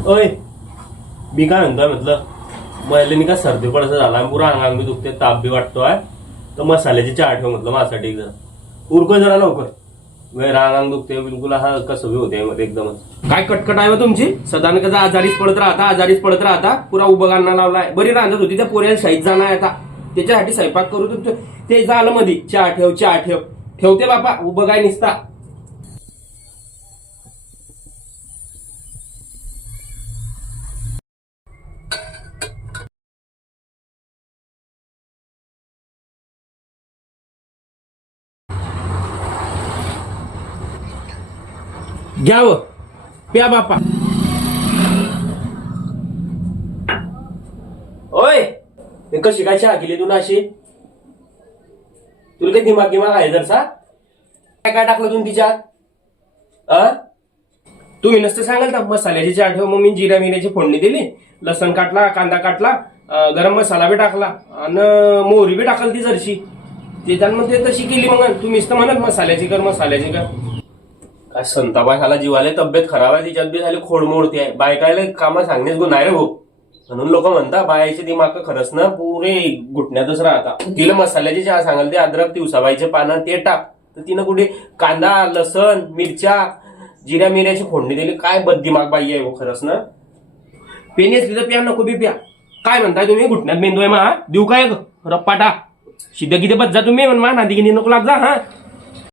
ओय मी काय म्हणतोय म्हटलं महिलेनी का सर्दी पडायचं झाला पुरा अंगांग बी दुखते ताप बी वाटतोय तर मसाल्याची चहा ठेव म्हटलं माझ्यासाठी जरा उरको जरा लवकर वेळ अंगांग दुखते बिलकुल हा कसं बी होते मध्ये एकदमच काय कटकट आहे तुमची सदान कसं आजारीच पडत राहता पुरा उभं गाणं लावलाय बरी रांधत होती त्या पोऱ्याला शाहीत जाणार आता त्याच्यासाठी स्वयंपाक करू ते झालं मध्ये चहा ठेव ठेवते बापा उभं काय निसता घ्यावं प्या बापा ओय मी कशी काय चहा केली तू नाशी तुला काही दिमाग आहे जर सा काय टाकलं तुम्ही तिच्यात तुम्ही नसतं सांगाल तर मसाल्याची चहा ठेव मग मी जिरा मिऱ्याची फोडणी दिली लसण काटला कांदा काटला गरम मसाला बी टाकला आणि मोहरी बी टाकल ती जरशी त्याच्यामध्ये तशी केली मग तुम्हीच तर म्हणत मसाल्याची कर काय संताबाई ह्याला जीवाला तब्येत खराब आहे तिच्यात बी झाली खोडमोडती आहे बायकायला कामं सांगणेच गुण नाही रे भाऊ म्हणून लोक म्हणतात बायाचे दिमाग खरंच ना पुरे घुटण्यातच राहता तिला मसाल्याची चहा सांगाल ते अद्रक दिवसाबाईचे पानं ते टाक तर तिनं कुठे कांदा लसण मिरच्या जिऱ्या मिऱ्याची फोडणी दिली काय बददिमाग बाई आहे खरंच ना पेनी असली तर प्या नको बी प्या काय म्हणताय तुम्ही घुटण्यात मेंदू आहे मा देऊ काय रप्पाटा सिद्ध किती बस जा तुम्ही मा नांदी नको लाग जा हा